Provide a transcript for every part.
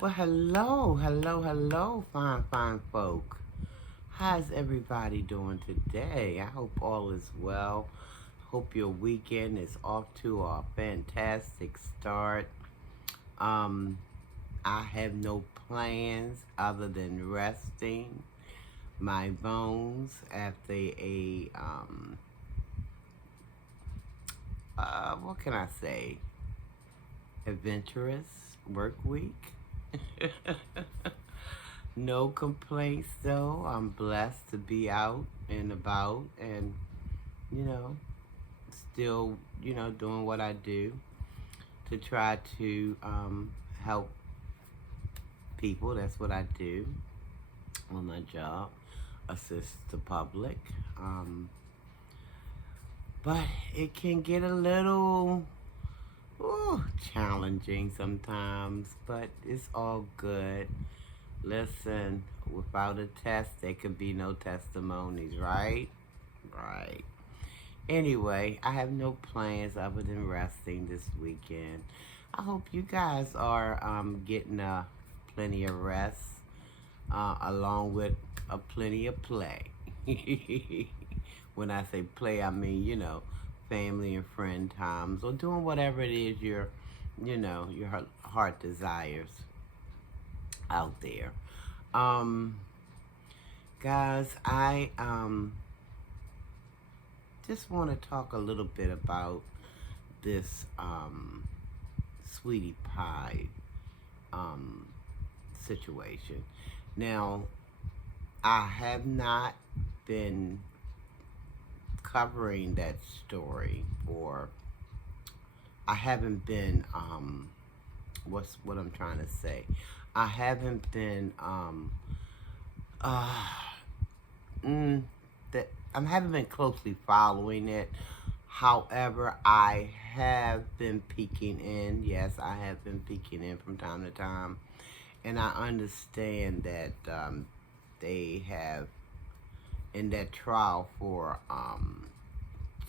Well, hello, fine folk. How's everybody doing today? I hope all is well. Hope your weekend is off to a fantastic start. Um, I have no plans other than resting my bones after what can I say? Adventurous work week. No complaints though. I'm blessed to be out and about and, you know, still, doing what I do to try to help people. That's what I do on my job, assist the public. Um, but it can get a little challenging sometimes, but it's all good. Listen, without a test, there could be no testimonies, right? Right. Anyway, I have no plans other than resting this weekend. I hope you guys are getting plenty of rest, along with a plenty of play. When I say play, I mean, family and friend times, or doing whatever it is your heart desires out there. Um, Guys, I just want to talk a little bit about this sweetie pie um, situation. Now, I have not been covering that story, or I haven't been what I'm trying to say. I haven't been uh mm, that I haven't been closely following it. However, I have been peeking in. Yes, I have been peeking in from time to time, and I understand that they have in that trial for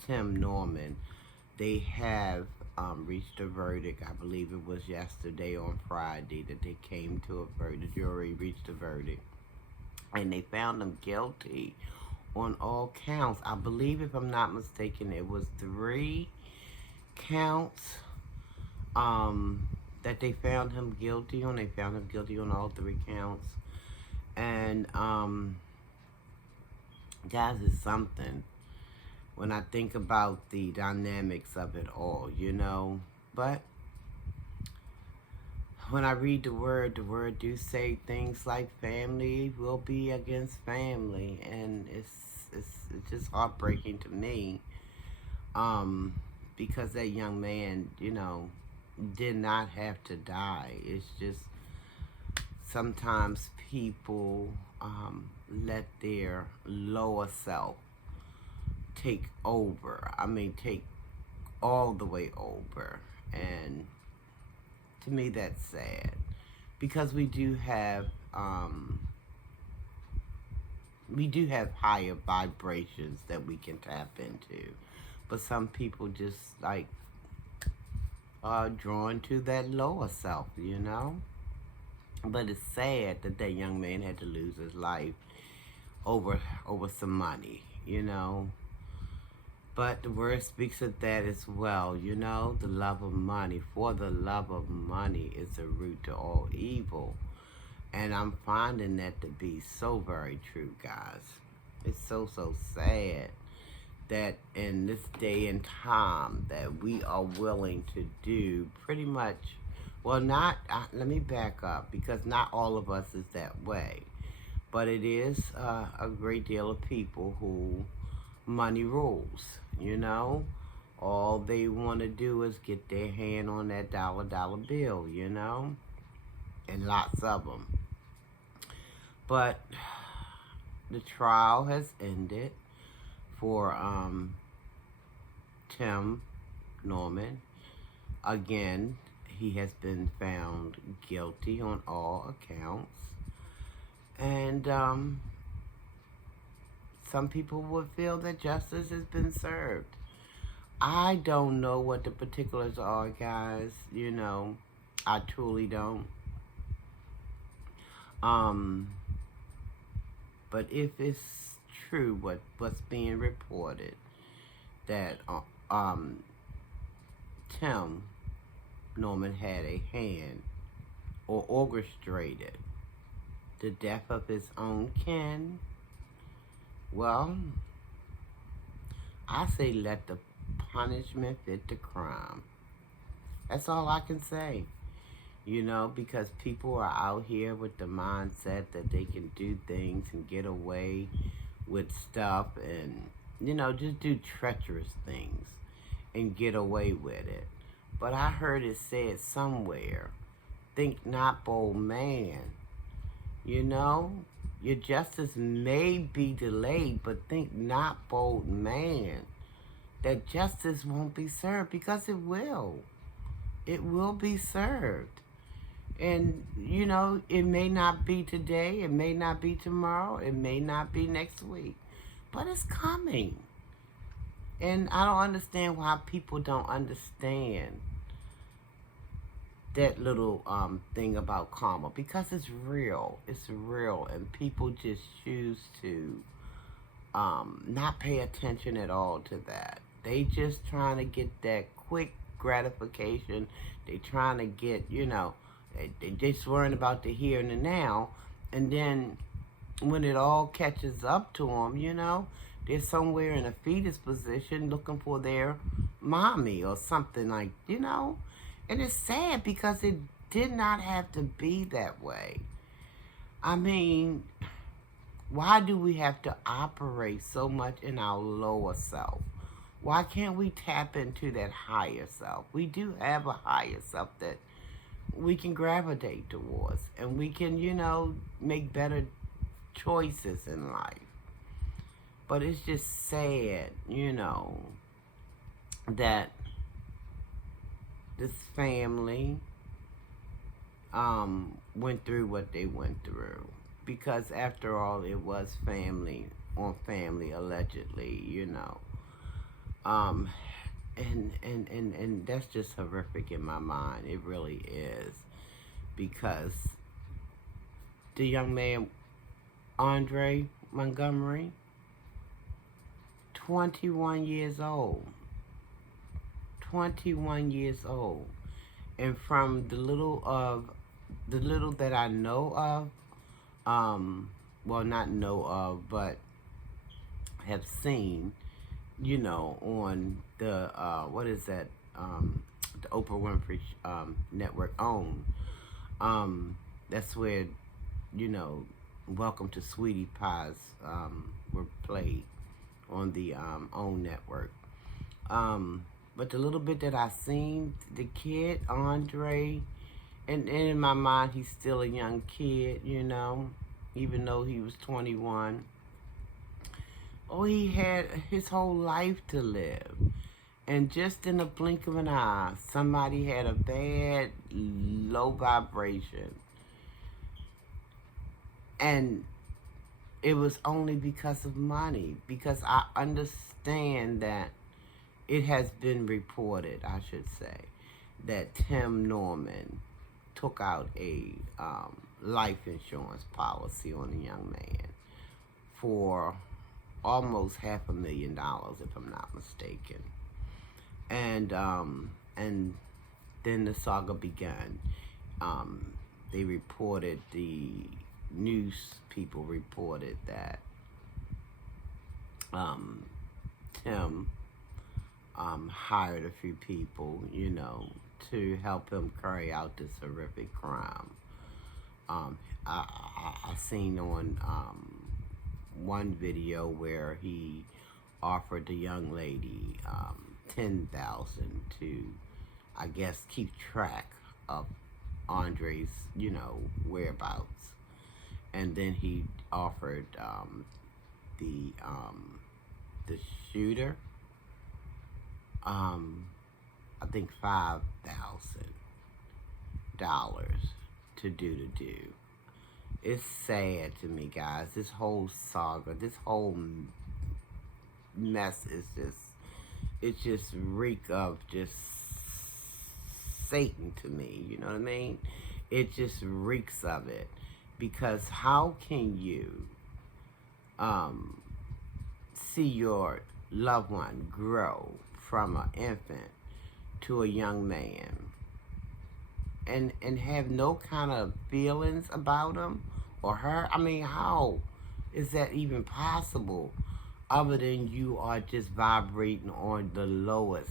Tim Norman. They have reached a verdict. I believe it was yesterday on Friday that they came to a verdict. The jury reached a verdict, and they found him guilty on all counts. I believe, if I'm not mistaken, it was three counts that they found him guilty on. They found him guilty on all three counts. And guys, is something when I think about the dynamics of it all. But when I read the word do say things like family will be against family, and it's just heartbreaking to me, because that young man, did not have to die. It's just sometimes people let their lower self take over. I mean, take all the way over. And to me, that's sad because we do have higher vibrations that we can tap into, but some people just like are drawn to that lower self. But it's sad that that young man had to lose his life over some money. But the word speaks of that as well. The love of money. For the love of money is the root to all evil. And I'm finding that to be so very true, guys. It's so sad that in this day and time that we are willing to do pretty much, well, not, let me back up, because not all of us is that way. But it is a great deal of people who money rules. All they want to do is get their hand on that dollar bill. And lots of them. But the trial has ended for Tim Norman. Again, he has been found guilty on all accounts. And some people would feel that justice has been served. I don't know what the particulars are, guys. I truly don't. Um, but if it's true what's being reported that Tim Norman had a hand or orchestrated the death of his own kin, well, I say let the punishment fit the crime. That's all I can say. Because people are out here with the mindset that they can do things and get away with stuff and, just do treacherous things and get away with it. But I heard it said somewhere, think not, bold man. Your justice may be delayed, but think not, bold man, that justice won't be served, because it will. It will be served. And, it may not be today, it may not be tomorrow, it may not be next week, but it's coming. And I don't understand why people don't understand that little thing about karma, because it's real. It's real, and people just choose to not pay attention at all to that. They just trying to get that quick gratification. They trying to get, they just worrying about the here and the now, and then when it all catches up to them, they're somewhere in a fetus position looking for their mommy or something like, and it's sad because it did not have to be that way. I mean, why do we have to operate so much in our lower self? Why can't we tap into that higher self? We do have a higher self that we can gravitate towards, and we can, make better choices in life. But it's just sad, that this family went through what they went through. Because after all, it was family on family, allegedly, And that's just horrific in my mind. It really is. Because the young man, Andre Montgomery, 21 years old. 21 years old. And from the little that I know of, well, not know of, but have seen, on the, what is that, the Oprah Winfrey network own. That's where, Welcome to Sweetie Pies were played on the OWN network. But the little bit that I seen, the kid, Andre, and in my mind, he's still a young kid, even though he was 21. Oh, he had his whole life to live. And just in a blink of an eye, somebody had a bad, low vibration. And it was only because of money. Because I understand that it has been reported, I should say, that Tim Norman took out a life insurance policy on a young man for almost $500,000, if I'm not mistaken. And then the saga began. They reported, the news people reported that Tim hired a few people, to help him carry out this horrific crime. I seen on one video where he offered the young lady $10,000 to, I guess, keep track of Andre's, whereabouts. And then he offered the shooter, I think $5,000 to do. It's sad to me, guys. This whole saga, this whole mess is it's just reek of just Satan to me, you know what I mean? It just reeks of it, Because how can you um, see your loved one grow from an infant to a young man and have no kind of feelings about him or her? I mean, how is that even possible other than you are just vibrating on the lowest?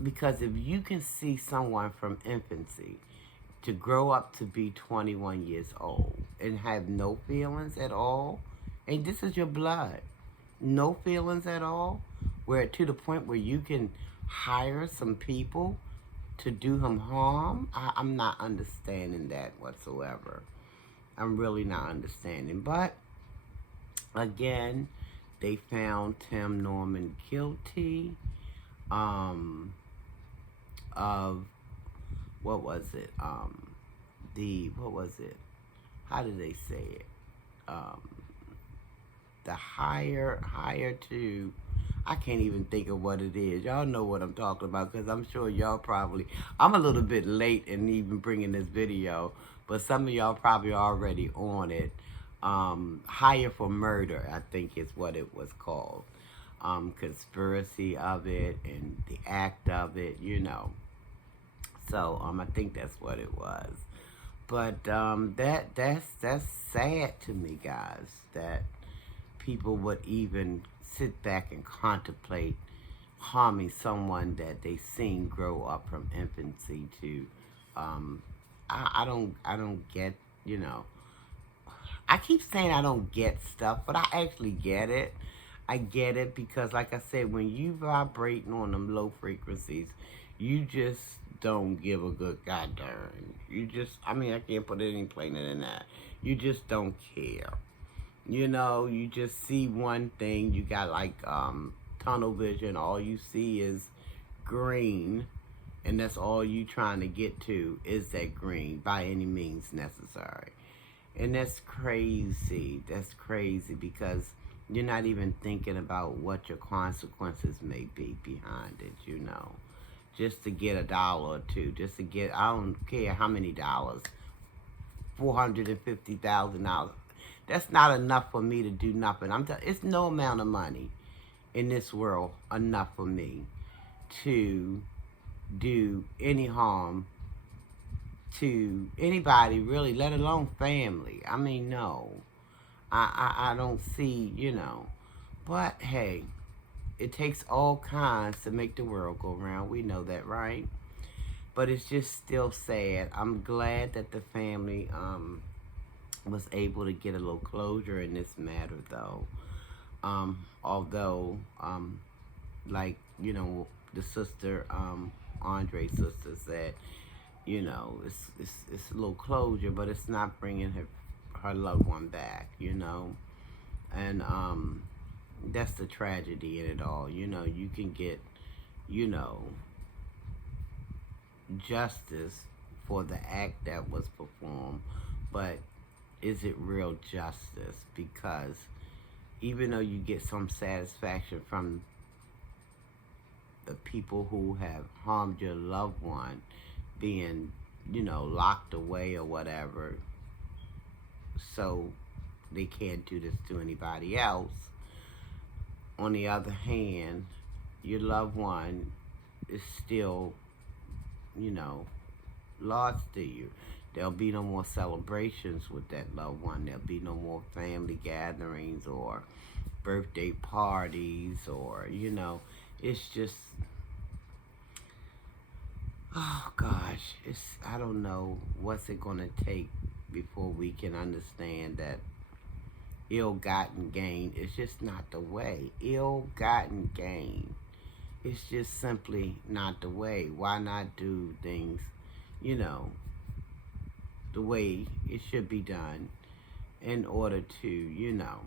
Because if you can see someone from infancy to grow up to be 21 years old and have no feelings at all, and this is your blood, no feelings at all, where to the point where you can hire some people to do him harm, I'm not understanding that whatsoever. I'm really not understanding. But again, they found Tim Norman guilty of what was it? What was it? How did they say it? Um, the higher to, I can't even think of what it is. Y'all know what I'm talking about because I'm sure y'all probably, I'm a little bit late in even bringing this video, but some of y'all probably already on it. Higher for murder, I think is what it was called. Conspiracy of it and the act of it, you know. So I think that's what it was. But that's sad to me, guys, that people would even sit back and contemplate harming someone that they seen grow up from infancy to. I don't get, you know. I keep saying I don't get stuff, but I actually get it. I get it because, like I said, when you vibrating on them low frequencies, you just don't give a good goddamn. You just, I mean, I can't put it any plainer than that. You just don't care. You know, you just see one thing. You got like tunnel vision. All you see is green, and that's all you trying to get to is that green by any means necessary. And that's crazy. That's crazy because you're not even thinking about what your consequences may be behind it, you know. Just to get a dollar or two, just to get, I don't care how many dollars, $450,000. That's not enough for me to do nothing. It's no amount of money in this world enough for me to do any harm to anybody, really, let alone family. I mean, no. I don't see, you know. But, hey, it takes all kinds to make the world go round. We know that, right? But it's just still sad. I'm glad that the family was able to get a little closure in this matter, though. Although, like, you know, the sister, Andre's sister said, you know, it's a little closure, but it's not bringing her loved one back, you know. And that's the tragedy in it all. You know, you can get, you know, justice for the act that was performed, but is it real justice? Because even though you get some satisfaction from the people who have harmed your loved one being, you know, locked away or whatever, so they can't do this to anybody else. On the other hand, your loved one is still, you know, lost to you. There'll be no more celebrations with that loved one. There'll be no more family gatherings or birthday parties or, you know, it's just, oh gosh, I don't know what's it gonna take before we can understand that ill-gotten gain is just not the way. Ill-gotten gain is just simply not the way. Why not do things, you know, the way it should be done in order to, you know,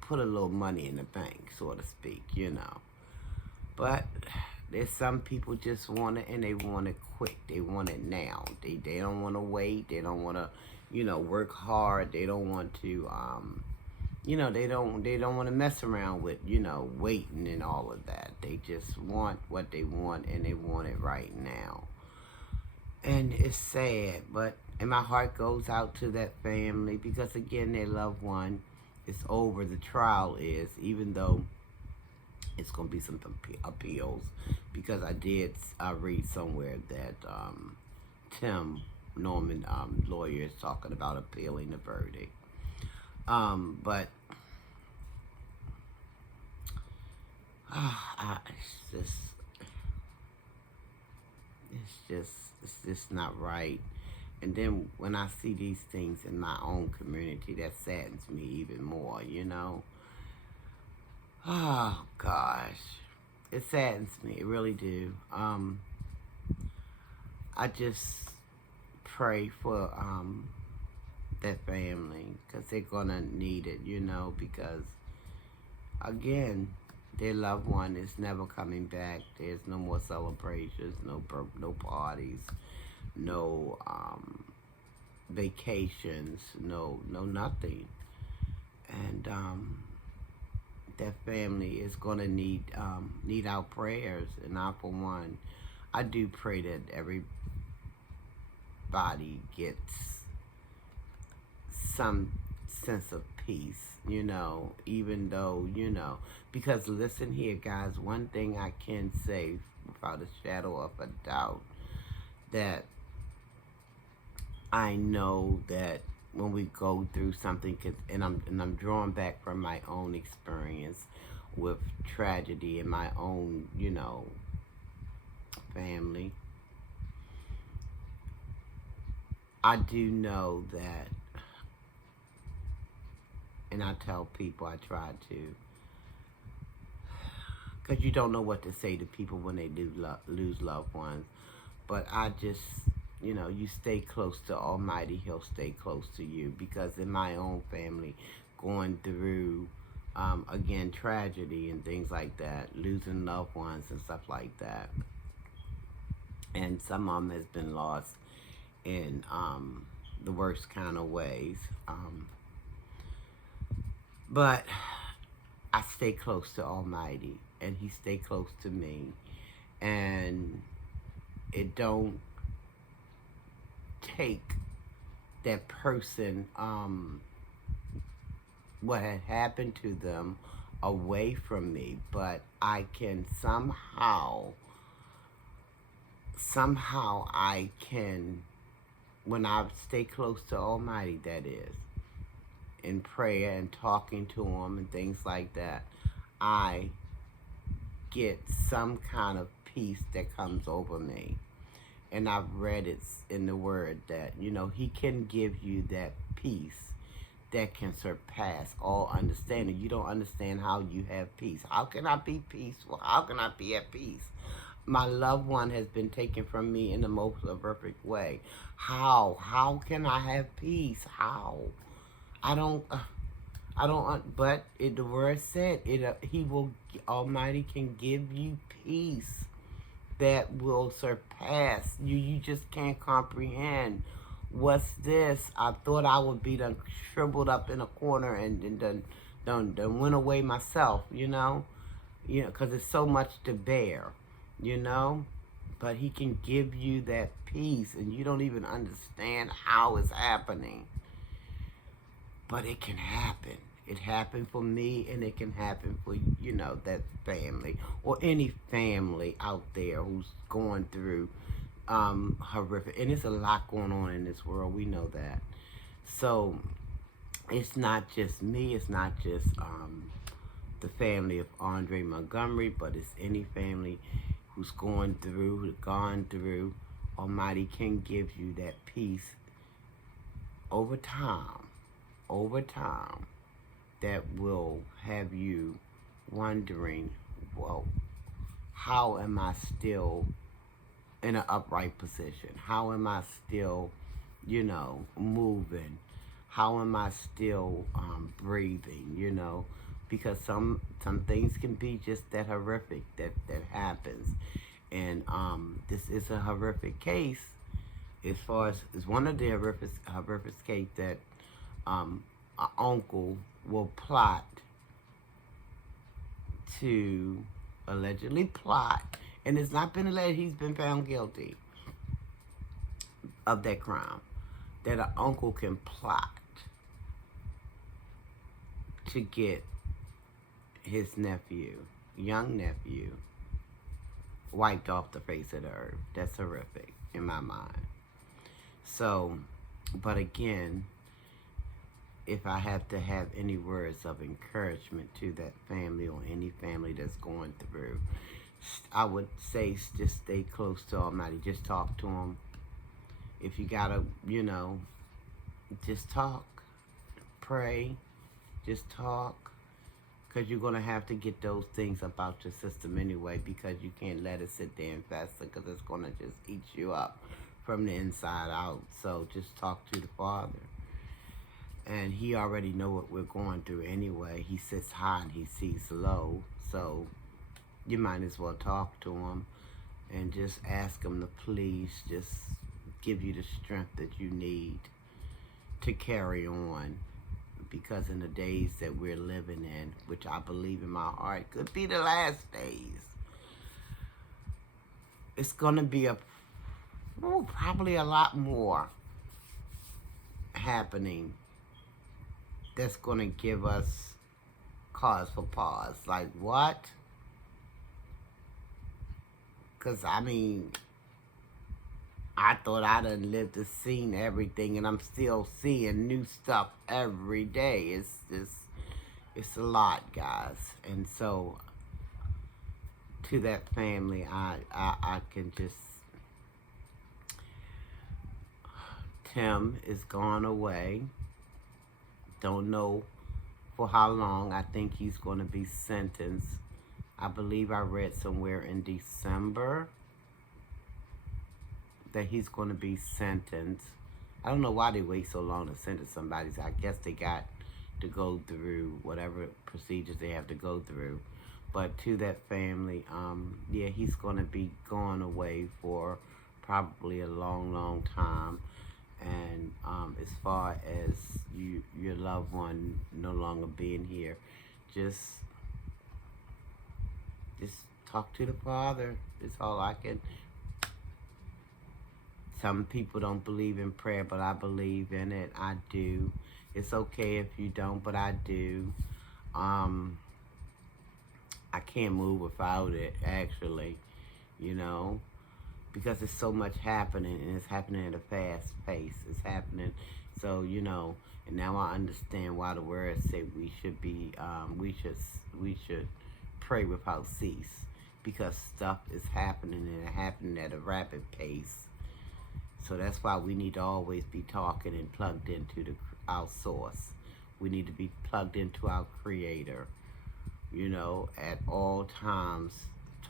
put a little money in the bank, so to speak, you know. But there's some people just want it and they want it quick. They want it now. They don't want to wait. They don't want to, you know, work hard. They don't want to, you know, they don't want to mess around with, you know, waiting and all of that. They just want what they want and they want it right now. And it's sad, but And my heart goes out to that family because, again, their loved one is over. The trial is, even though it's going to be some appeals, because I did read somewhere that Tim Norman, lawyer, is talking about appealing the verdict. But it's just not right. And then when I see these things in my own community, that saddens me even more, you know. Oh gosh, it saddens me. It really do. I just pray for that family because they're gonna need it, you know. Because again, their loved one is never coming back. There's no more celebrations, no parties, no vacations, no nothing. And that family is gonna need our prayers. And I, for one, I do pray that everybody gets some sense of peace, you know, even though, you know, because listen here, guys, one thing I can say without a shadow of a doubt, that I know that when we go through something, and I'm drawing back from my own experience with tragedy in my own, you know, family, I do know that, and I tell people, I try to, because you don't know what to say to people when they do lose loved ones. But I just, you know, you stay close to Almighty, He'll stay close to you. Because in my own family, going through, again, tragedy and things like that, losing loved ones and stuff like that, and some of them has been lost in the worst kind of ways. But I stay close to Almighty, and He stay close to me, and it don't take that person, what had happened to them, away from me, but I can somehow I can, when I stay close to Almighty, that is, in prayer and talking to Him and things like that, I get some kind of peace that comes over me. And I've read it in the Word that, you know, He can give you that peace that can surpass all understanding. You don't understand how you have peace. How can I be peaceful? How can I be at peace? My loved one has been taken from me in the most horrific way. How? How can I have peace? How? I don't, but the Word said, He will, Almighty can give you peace that will surpass you. You just can't comprehend. What's this? I thought I would be done shriveled up in a corner and done went away myself, you know, because it's so much to bear, you know. But He can give you that peace, and you don't even understand how it's happening. But it can happen. It happened for me, and it can happen for, you know, that family or any family out there who's going through horrific. And there's a lot going on in this world. We know that. So it's not just me. It's not just the family of Andre Montgomery, but it's any family who's gone through. Almighty can give you that peace over time, that will have you wondering, well, how am I still in an upright position? How am I still, you know, moving? How am I still breathing, you know? Because some things can be just that horrific that happens. And this is a horrific case, as far as it's one of the horrific case that an uncle will plot to allegedly plot, and it's not been alleged, he's been found guilty of that crime, that an uncle can plot to get his nephew, young nephew, wiped off the face of the earth. That's horrific in my mind. So, but again, if I have to have any words of encouragement to that family or any family that's going through, I would say just stay close to Almighty. Just talk to Him. If you gotta, just talk. Pray. Just talk. Because you're going to have to get those things about your system anyway, because you can't let it sit there and fester, because it's going to just eat you up from the inside out. So just talk to the Father. And He already know what we're going through anyway. He sits high and He sees low. So you might as well talk to Him and just ask Him to please just give you the strength that you need to carry on. Because in the days that we're living in, which I believe in my heart could be the last days, it's going to be probably a lot more happening that's going to give us cause for pause. Like what? Because I thought I done lived to seen everything, and I'm still seeing new stuff every day. It's a lot, guys. And so to that family, I can just, Tim is gone away. Don't know for how long. I think he's going to be sentenced. I believe I read somewhere in December that he's going to be sentenced. I don't know why they wait so long to sentence somebody. So I guess they got to go through whatever procedures they have to go through. But to that family, yeah, he's going to be gone away for probably a long, long time. And as far as your loved one no longer being here, just talk to the Father. It's all I can. Some people don't believe in prayer, but I believe in it. I do. It's okay if you don't, but I do. I can't move without it, actually, because there's so much happening, and it's happening at a fast pace. It's happening, so, and now I understand why the word said we should be, we should pray without cease, because stuff is happening, and it's happening at a rapid pace. So that's why we need to always be talking and plugged into our source. We need to be plugged into our Creator, at all times,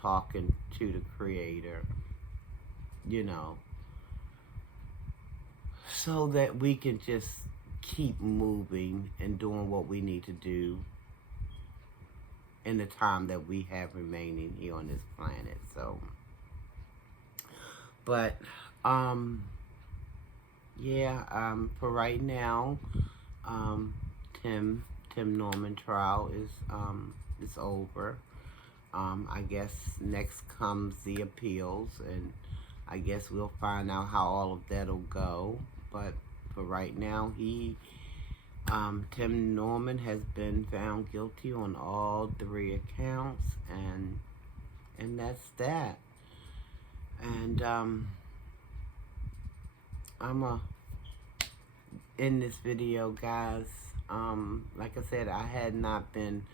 talking to the Creator, so that we can just keep moving and doing what we need to do in the time that we have remaining here on this planet. So, but yeah, for right now, Tim Norman trial is over. I guess next comes the appeals, and I guess we'll find out how all of that'll go. But for right now, Tim Norman has been found guilty on all 3 accounts, and that's that. And I'm in this video, guys. Like I said, I had not been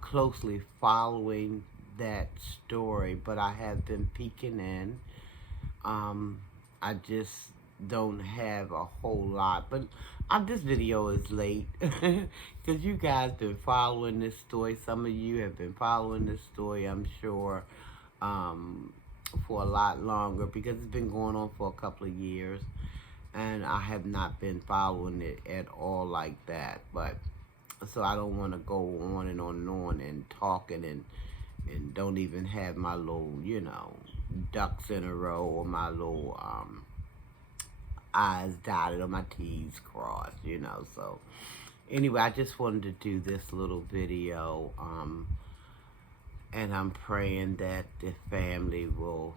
closely following that story, but I have been peeking in. I just don't have a whole lot, but this video is late because you guys been following this story. Some of you have been following this story, I'm sure, for a lot longer, because it's been going on for a couple of years, and I have not been following it at all like that. But so I don't want to go on and on and on and talking and don't even have my little, ducks in a row, or my little I's dotted or my T's crossed, So anyway, I just wanted to do this little video, and I'm praying that the family will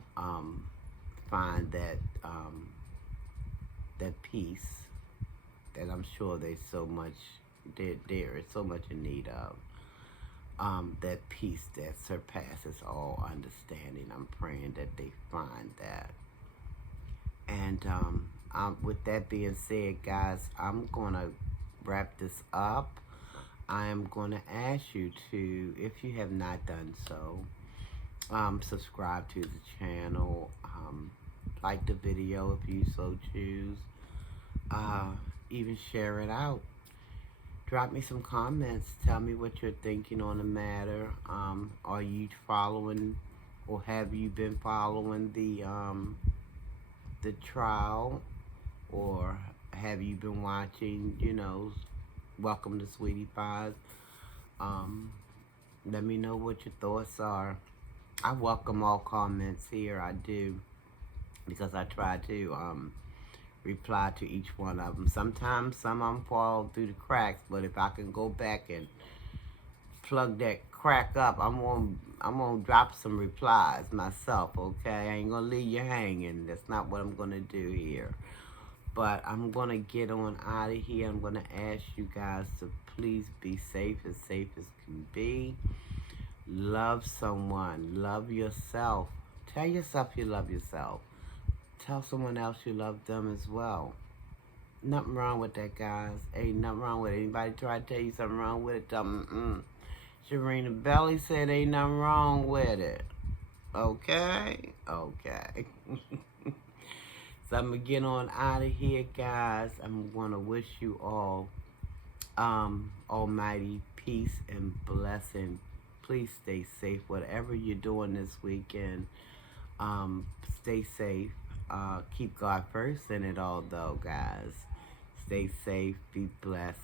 find that that peace that I'm sure there is so much in need of. That peace that surpasses all understanding. I'm praying that they find that. And with that being said, guys, I'm going to wrap this up. I am going to ask you to, if you have not done so, subscribe to the channel, like the video if you so choose, even share it out. Drop me some comments. Tell me what you're thinking on the matter. Are you following, or have you been following the trial, or have you been watching, Welcome to Sweetie Pies? Let me know what your thoughts are. I welcome all comments here. I do, because I try to reply to each one of them. Sometimes some of them fall through the cracks, but if I can go back and plug that crack up, I'm gonna drop some replies myself, okay? I ain't gonna leave you hanging. That's not what I'm gonna do here. But I'm gonna get on out of here. I'm gonna ask you guys to please be safe as can be. Love someone. Love yourself. Tell yourself you love yourself. Tell someone else you love them as well. Nothing wrong with that, guys. Ain't nothing wrong with it. Anybody try to tell you something wrong with it? Tell them, Sharina Belly said ain't nothing wrong with it. Okay? Okay. So I'm going to get on out of here, guys. I'm going to wish you all almighty peace and blessing. Please stay safe. Whatever you're doing this weekend, stay safe. Keep God first in it all, though, guys. Stay safe. Be blessed.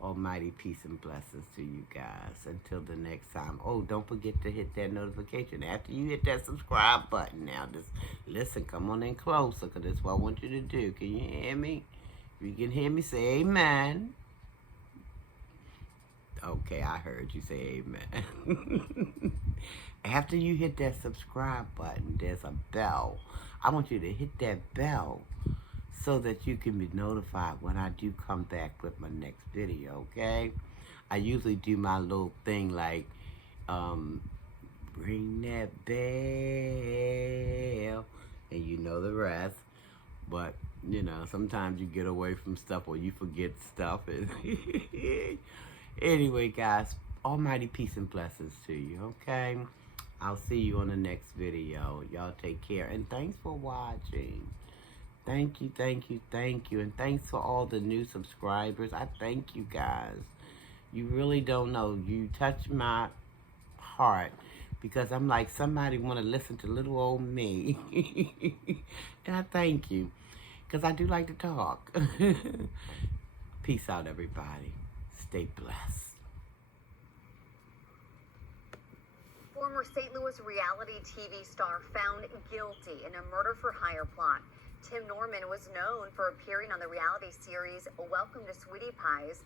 Almighty peace and blessings to you guys. Until the next time. Oh, don't forget to hit that notification. After you hit that subscribe button now, just listen, come on in closer, because that's what I want you to do. Can you hear me? If you can hear me, say amen. Okay, I heard you say amen. After you hit that subscribe button, there's a bell. I want you to hit that bell so that you can be notified when I do come back with my next video, okay? I usually do my little thing like, ring that bell, and you know the rest. But, sometimes you get away from stuff or you forget stuff. Anyway, guys, almighty peace and blessings to you, okay? I'll see you on the next video. Y'all take care, and thanks for watching. Thank you, thank you, thank you. And thanks for all the new subscribers. I thank you guys. You really don't know. You touch my heart, because I'm like, somebody want to listen to little old me. And I thank you, because I do like to talk. Peace out, everybody. Stay blessed. Former St. Louis reality TV star found guilty in a murder-for-hire plot. Tim Norman was known for appearing on the reality series Welcome to Sweetie Pies.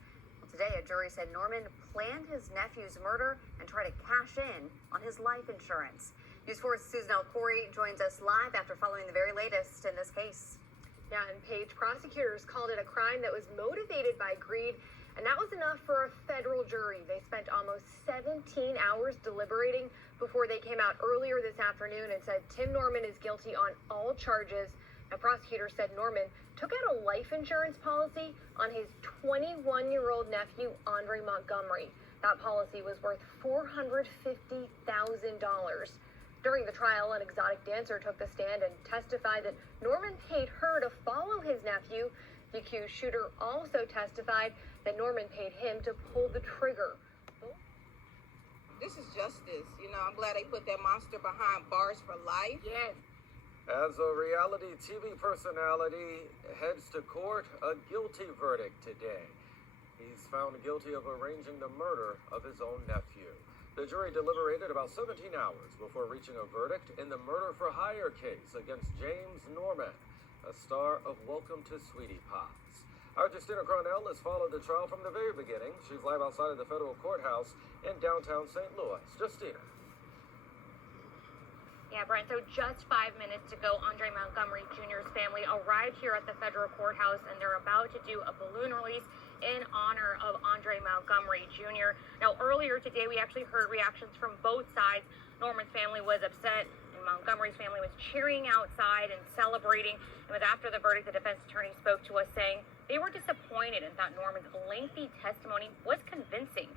Today, a jury said Norman planned his nephew's murder and tried to cash in on his life insurance. News 4's Susan L. Corey joins us live after following the very latest in this case. Yeah, and Page, prosecutors called it a crime that was motivated by greed, and that was enough for a federal jury. They spent almost 17 hours deliberating before they came out earlier this afternoon and said Tim Norman is guilty on all charges. A prosecutor said Norman took out a life insurance policy on his 21-year-old nephew, Andre Montgomery. That policy was worth $450,000. During the trial, an exotic dancer took the stand and testified that Norman paid her to follow his nephew. The accused shooter also testified that Norman paid him to pull the trigger. This is justice. I'm glad they put that monster behind bars for life. Yes. As a reality TV personality heads to court, a guilty verdict today. He's found guilty of arranging the murder of his own nephew. The jury deliberated about 17 hours before reaching a verdict in the murder-for-hire case against James Norman, a star of Welcome to Sweetie Pies. Our Justina Cornell has followed the trial from the very beginning. She's live outside of the federal courthouse in downtown St. Louis. Justina. Yeah, Brent, so just 5 minutes ago, Andre Montgomery Jr.'s family arrived here at the federal courthouse, and they're about to do a balloon release in honor of Andre Montgomery Jr. Now, earlier today, we actually heard reactions from both sides. Norman's family was upset, and Montgomery's family was cheering outside and celebrating. It was after the verdict, the defense attorney spoke to us saying they were disappointed and thought Norman's lengthy testimony was convincing.